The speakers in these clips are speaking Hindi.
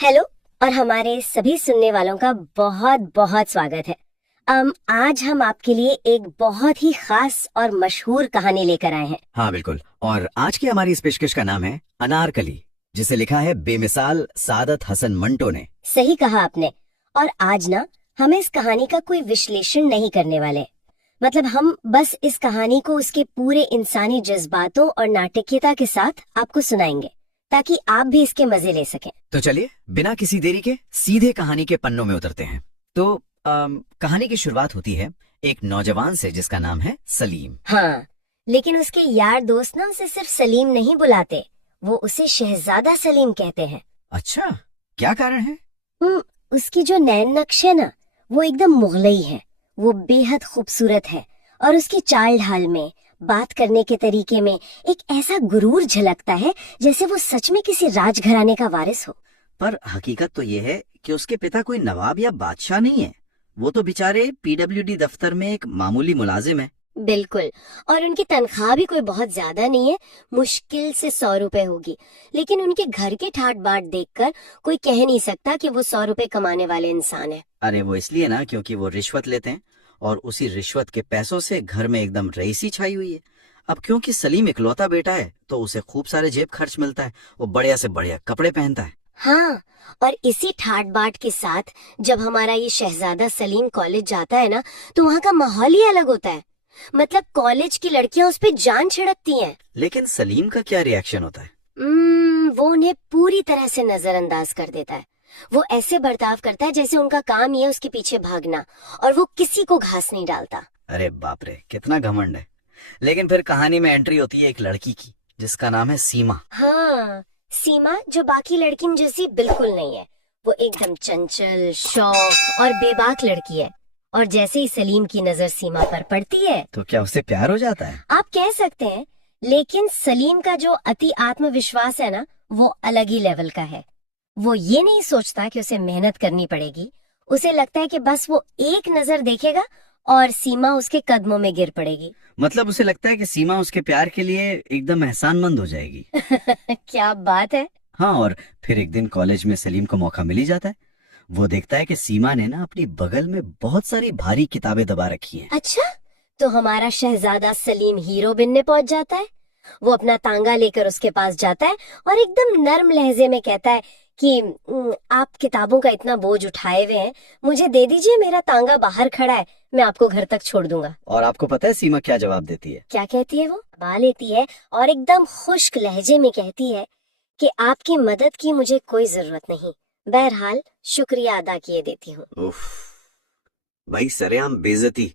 हेलो और हमारे सभी सुनने वालों का बहुत बहुत स्वागत है। आज हम आपके लिए एक बहुत ही खास और मशहूर कहानी लेकर आए हैं। हाँ बिल्कुल। और आज की हमारी इस पेशकश का नाम है अनारकली, जिसे लिखा है बेमिसाल सादत हसन मंटो ने। सही कहा आपने। और आज ना हम इस कहानी का कोई विश्लेषण नहीं करने वाले। मतलब हम बस इस कहानी को उसके पूरे इंसानी जज्बातों और नाटकीयता के साथ आपको सुनाएंगे, ताकि आप भी इसके मजे ले सकें। तो चलिए बिना किसी देरी के सीधे कहानी के पन्नों में उतरते हैं। तो कहानी की शुरुआत होती है एक नौजवान से जिसका नाम है सलीम। हाँ, लेकिन उसके यार दोस्त ना उसे सिर्फ सलीम नहीं बुलाते, वो उसे शहजादा सलीम कहते हैं। अच्छा, क्या कारण है? उसकी जो नैन नक्श है ना, वो एकदम मुगलई है। वो बेहद खूबसूरत है और उसकी चाल ढाल में, बात करने के तरीके में एक ऐसा गुरूर झलकता है जैसे वो सच में किसी राजघराने का वारिस हो। पर हकीकत तो ये है कि उसके पिता कोई नवाब या बादशाह नहीं है। वो तो बेचारे पीडब्ल्यूडी दफ्तर में एक मामूली मुलाजिम है। बिल्कुल। और उनकी तनख्वाह भी कोई बहुत ज्यादा नहीं है, मुश्किल से 100 रुपए होगी। लेकिन उनके घर के ठाट बाट देखकर कोई कह नहीं सकता कि वो 100 रुपए कमाने वाले इंसान है। अरे वो इसलिए ना क्योंकि वो रिश्वत लेते हैं और उसी रिश्वत के पैसों से घर में एकदम रईसी छाई हुई है। अब क्योंकि सलीम इकलौता बेटा है तो उसे खूब सारे जेब खर्च मिलता है। वो बढ़िया से बढ़िया कपड़े पहनता है। हाँ, और इसी ठाट बाट के साथ जब हमारा ये शहजादा सलीम कॉलेज जाता है ना, तो वहाँ का माहौल ही अलग होता है। मतलब कॉलेज की लड़कियां उस पे जान छिड़कती हैं। लेकिन सलीम का क्या रिएक्शन होता है? वो उन्हें पूरी तरह से नजरअंदाज कर देता है। वो ऐसे बर्ताव करता है जैसे उनका काम ये उसके पीछे भागना, और वो किसी को घास नहीं डालता। अरे बाप रे, कितना घमंड है। लेकिन फिर कहानी में एंट्री होती है एक लड़की की जिसका नाम है सीमा। हाँ, सीमा जो बाकी लड़कियों जैसी बिल्कुल नहीं है। वो एकदम चंचल, शौक और बेबाक लड़की है। और जैसे ही सलीम की नजर सीमा पर पड़ती है तो क्या उससे प्यार हो जाता है? आप कह सकते हैं। लेकिन सलीम का जो अति आत्मविश्वास है ना, वो अलग ही लेवल का है। वो ये नहीं सोचता कि उसे मेहनत करनी पड़ेगी। उसे लगता है कि बस वो एक नजर देखेगा और सीमा उसके कदमों में गिर पड़ेगी। मतलब उसे लगता है कि सीमा उसके प्यार के लिए एकदम एहसानमंद हो जाएगी। क्या बात है। हाँ, और फिर एक दिन कॉलेज में सलीम को मौका मिल ही जाता है। वो देखता है कि सीमा ने ना अपनी बगल में बहुत सारी भारी किताबें दबा रखी हैं। अच्छा, तो हमारा शहजादा सलीम हीरो बनने पहुंच जाता है। वो अपना तांगा लेकर उसके पास जाता है और एकदम नर्म लहजे में कहता है कि आप किताबों का इतना बोझ उठाए हुए हैं, मुझे दे दीजिए, मेरा तांगा बाहर खड़ा है, मैं आपको घर तक छोड़ दूंगा। और आपको पता है सीमा क्या जवाब देती है? क्या कहती है? वो बा लेती है और एकदम खुश्क लहजे में कहती है कि आपकी मदद की मुझे कोई जरूरत नहीं, बहरहाल शुक्रिया अदा किए देती हूँ। उफ, भाई सरेआम बेइज्जती।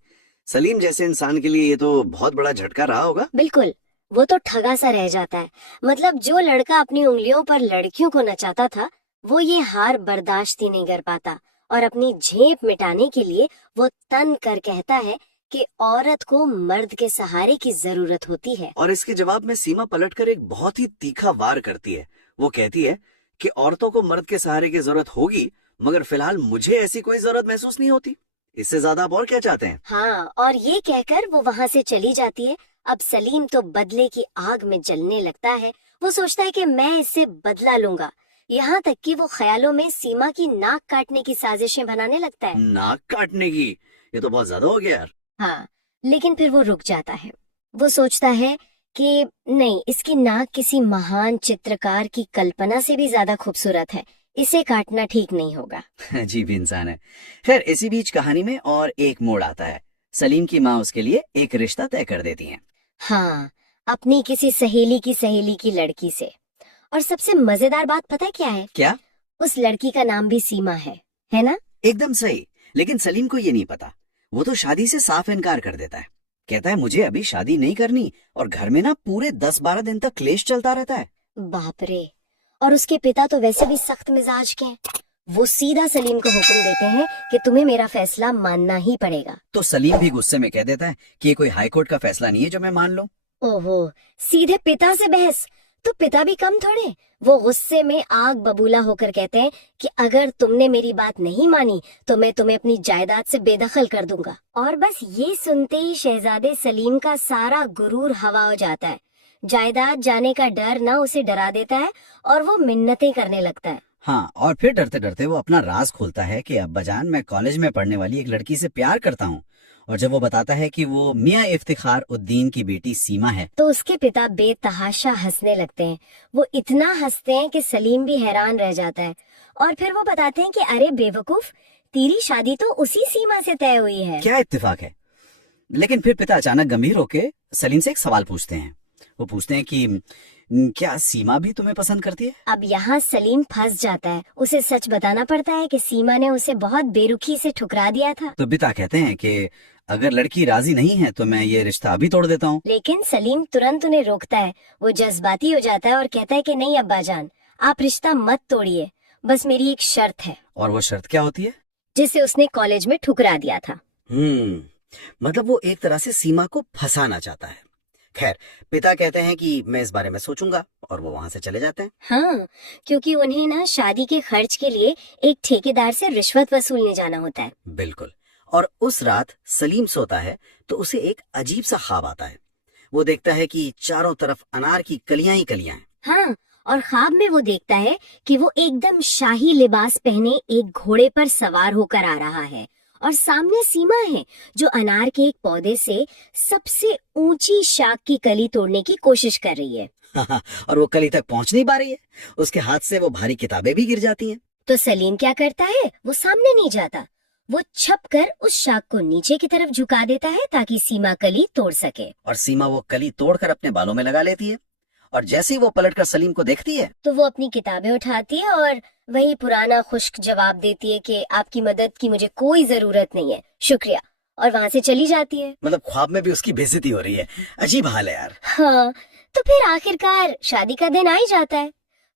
सलीम जैसे इंसान के लिए ये तो बहुत बड़ा झटका रहा होगा। बिल्कुल, वो तो ठगा सा रह जाता है। मतलब जो लड़का अपनी उंगलियों पर लड़कियों को नचाता था, वो ये हार बर्दाश्त ही नहीं कर पाता और अपनी झेप मिटाने के लिए वो तन कर कहता है कि औरत को मर्द के सहारे की जरूरत होती है। और इसके जवाब में सीमा पलटकर एक बहुत ही तीखा वार करती है। वो कहती है कि औरतों को मर्द के सहारे की जरूरत होगी, मगर फिलहाल मुझे ऐसी कोई जरूरत महसूस नहीं होती। इससे ज्यादा आप और क्या चाहते हैं? हाँ, और ये कहकर वो वहाँ से चली जाती है। अब सलीम तो बदले की आग में जलने लगता है। वो सोचता है कि मैं इससे बदला लूंगा। यहाँ तक कि वो ख्यालों में सीमा की नाक काटने की साजिशें बनाने लगता है। नाक काटने की? ये तो बहुत ज्यादा हो गया यार। हाँ, लेकिन फिर वो रुक जाता है। वो सोचता है कि नहीं, इसकी नाक किसी महान चित्रकार की कल्पना से भी ज्यादा खूबसूरत है, इसे काटना ठीक नहीं होगा। जी भी इंसान है। खैर इसी बीच कहानी में और एक मोड़ आता है। सलीम की माँ उसके लिए एक रिश्ता तय कर देती हैं। हाँ, अपनी किसी सहेली की लड़की से। और सबसे मजेदार बात पता है क्या है? क्या? उस लड़की का नाम भी सीमा है ना? एकदम सही। लेकिन सलीम को ये नहीं पता। वो तो शादी से साफ इनकार कर देता है। कहता है मुझे अभी शादी नहीं करनी, और घर में ना पूरे 10-12 दिन तक क्लेश चलता रहता है। बाप रे। और उसके पिता तो वैसे भी सख्त मिजाज के हैं। वो सीधा सलीम को हुक्म देते हैं कि तुम्हें मेरा फैसला मानना ही पड़ेगा। तो सलीम भी गुस्से में कह देता है कि ये कोई हाईकोर्ट का फैसला नहीं है जो मैं मान लूं। ओहो, सीधे पिता से बहस। तो पिता भी कम थोड़े। वो गुस्से में आग बबूला होकर कहते हैं कि अगर तुमने मेरी बात नहीं मानी तो मैं तुम्हें अपनी जायदाद से बेदखल कर दूंगा। और बस ये सुनते ही शहजादे सलीम का सारा गुरूर हवा हो जाता है। जायदाद जाने का डर ना उसे डरा देता है और वो मिन्नतें करने लगता है। हाँ, और फिर डरते डरते वो अपना राज खोलता है कि अब्बाजान, मैं कॉलेज में पढ़ने वाली एक लड़की से प्यार करता हूँ। और जब वो बताता है कि वो मियाँ इफ्तिखार उद्दीन की बेटी सीमा है, तो उसके पिता बेतहाशा हंसने लगते हैं। वो इतना हंसते हैं कि सलीम भी हैरान रह जाता है। और फिर वो बताते हैं कि अरे बेवकूफ, तेरी शादी तो उसी सीमा से तय हुई है। क्या इत्तेफाक है। लेकिन फिर पिता अचानक गंभीर होके सलीम से एक सवाल पूछते हैं। वो पूछते हैं कि क्या सीमा भी तुम्हें पसंद करती है? अब यहाँ सलीम फंस जाता है। उसे सच बताना पड़ता है कि सीमा ने उसे बहुत बेरुखी से ठुकरा दिया था। तो पिता कहते हैं कि अगर लड़की राजी नहीं है तो मैं ये रिश्ता अभी तोड़ देता हूँ। लेकिन सलीम तुरंत उन्हें रोकता है। वो जज्बाती हो जाता है और कहता है कि नहीं अब्बाजान, आप रिश्ता मत तोड़िए, बस मेरी एक शर्त है। और वो शर्त क्या होती है? जिसे उसने कॉलेज में ठुकरा दिया था। मतलब वो एक तरह से सीमा को फंसाना चाहता है। खैर, पिता कहते हैं कि मैं इस बारे में सोचूंगा, और वो वहां से चले जाते हैं। हाँ, क्योंकि उन्हें ना शादी के खर्च के लिए एक ठेकेदार से रिश्वत वसूलने जाना होता है। बिल्कुल। और उस रात सलीम सोता है तो उसे एक अजीब सा ख्वाब आता है। वो देखता है कि चारों तरफ अनार की कलियां ही कलियां हैं। हाँ, और ख्वाब में वो देखता है कि वो एकदम शाही लिबास पहने एक घोड़े पर सवार होकर आ रहा है, और सामने सीमा है जो अनार के एक पौधे से सबसे ऊंची शाख की कली तोड़ने की कोशिश कर रही है। और वो कली तक पहुंच नहीं पा रही है। उसके हाथ से वो भारी किताबें भी गिर जाती हैं। तो सलीम क्या करता है, वो सामने नहीं जाता। वो छप कर उस शाख को नीचे की तरफ झुका देता है ताकि सीमा कली तोड़ सके। और सीमा वो कली तोड़कर अपने बालों में लगा लेती है। और जैसे ही वो पलटकर सलीम को देखती है तो वो अपनी किताबें उठाती है और वही पुराना खुश्क जवाब देती है कि आपकी मदद की मुझे कोई जरूरत नहीं है, शुक्रिया, और वहाँ से चली जाती है। मतलब ख्वाब में भी उसकी बेइज्जती हो रही है। अजीब हाल है यार। हाँ, तो फिर आखिरकार शादी का दिन आ ही जाता है।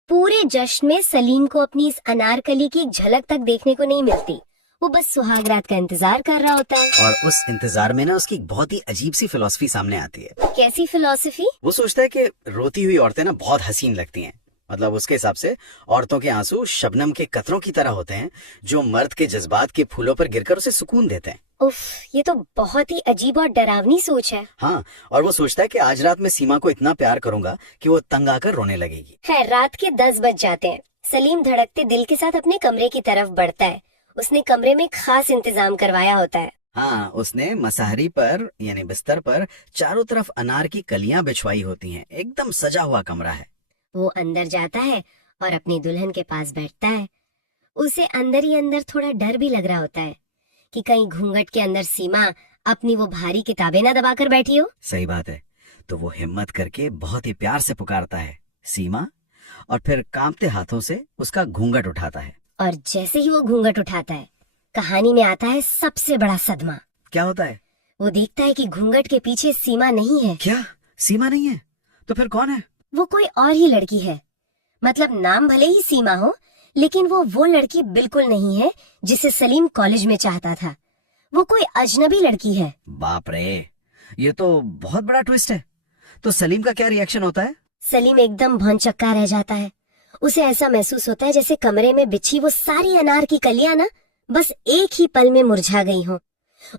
पूरे जश्न में सलीम को अपनी इस अनारकली की एक झलक तक देखने को नहीं मिलती। वो बस सुहागरात का इंतजार कर रहा होता है। और उस इंतजार में ना उसकी एक बहुत ही अजीब सी फिलॉसफी सामने आती है। कैसी फिलॉसफी? वो सोचता है कि रोती हुई औरतें ना बहुत हसीन लगती हैं। मतलब उसके हिसाब से औरतों के आंसू शबनम के कतरों की तरह होते हैं, जो मर्द के जज्बात के फूलों पर गिरकर उसे सुकून देते हैं। उफ, ये तो बहुत ही अजीब और डरावनी सोच है। हाँ, और वो सोचता है कि आज रात मैं सीमा को इतना प्यार करूंगा कि वो तंग आकर रोने लगेगी। खैर, रात के 10 बज जाते हैं। सलीम धड़कते दिल के साथ अपने कमरे की तरफ बढ़ता है। उसने कमरे में खास इंतजाम करवाया होता है। हाँ, उसने मसाहरी पर यानी बिस्तर पर चारों तरफ अनार की कलियां बिछवाई होती हैं। एकदम सजा हुआ कमरा है। वो अंदर जाता है और अपनी दुल्हन के पास बैठता है। उसे अंदर ही अंदर थोड़ा डर भी लग रहा होता है कि कहीं घूंघट के अंदर सीमा अपनी वो भारी किताबें ना दबाकर बैठी हो। सही बात है। तो वो हिम्मत करके बहुत ही प्यार से पुकारता है, सीमा, और फिर कांपते हाथों से उसका घूंघट उठाता है। और जैसे ही वो घूंघट उठाता है, कहानी में आता है सबसे बड़ा सदमा। क्या होता है? वो देखता है कि घूंघट के पीछे सीमा नहीं है। क्या सीमा नहीं है? तो फिर कौन है? वो कोई और ही लड़की है। मतलब नाम भले ही सीमा हो, लेकिन वो लड़की बिल्कुल नहीं है जिसे सलीम कॉलेज में चाहता था। वो कोई अजनबी लड़की है। बाप रे, ये तो बहुत बड़ा ट्विस्ट है। तो सलीम का क्या रिएक्शन होता है? सलीम एकदम भौंचक्का रह जाता है। उसे ऐसा महसूस होता है जैसे कमरे में बिछी वो सारी अनार की कलियां ना बस एक ही पल में मुरझा गई हों।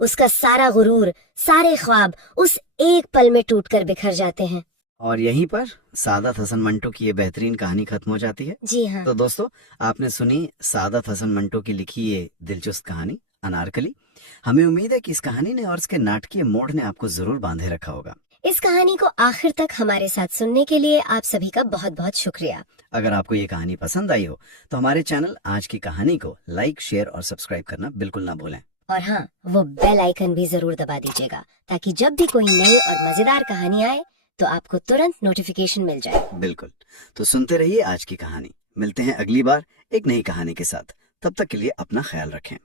उसका सारा गुरूर, सारे ख्वाब उस एक पल में टूटकर बिखर जाते हैं। और यहीं पर सादत हसन मंटो की ये बेहतरीन कहानी खत्म हो जाती है। जी हाँ। तो दोस्तों, आपने सुनी सादत हसन मंटो की लिखी ये दिलचस्प कहानी अनारकली। हमें उम्मीद है कि इस कहानी ने और इसके नाटकीय मोड़ ने आपको जरूर बांधे रखा होगा। इस कहानी को आखिर तक हमारे साथ सुनने के लिए आप सभी का बहुत बहुत शुक्रिया। अगर आपको ये कहानी पसंद आई हो तो हमारे चैनल आज की कहानी को लाइक, शेयर और सब्सक्राइब करना बिल्कुल ना भूलें। और हाँ, वो बेल आइकन भी जरूर दबा दीजिएगा ताकि जब भी कोई नई और मजेदार कहानी आए तो आपको तुरंत नोटिफिकेशन मिल जाए। बिल्कुल। तो सुनते रहिए आज की कहानी। मिलते हैं अगली बार एक नई कहानी के साथ। तब तक के लिए अपना ख्याल रखें।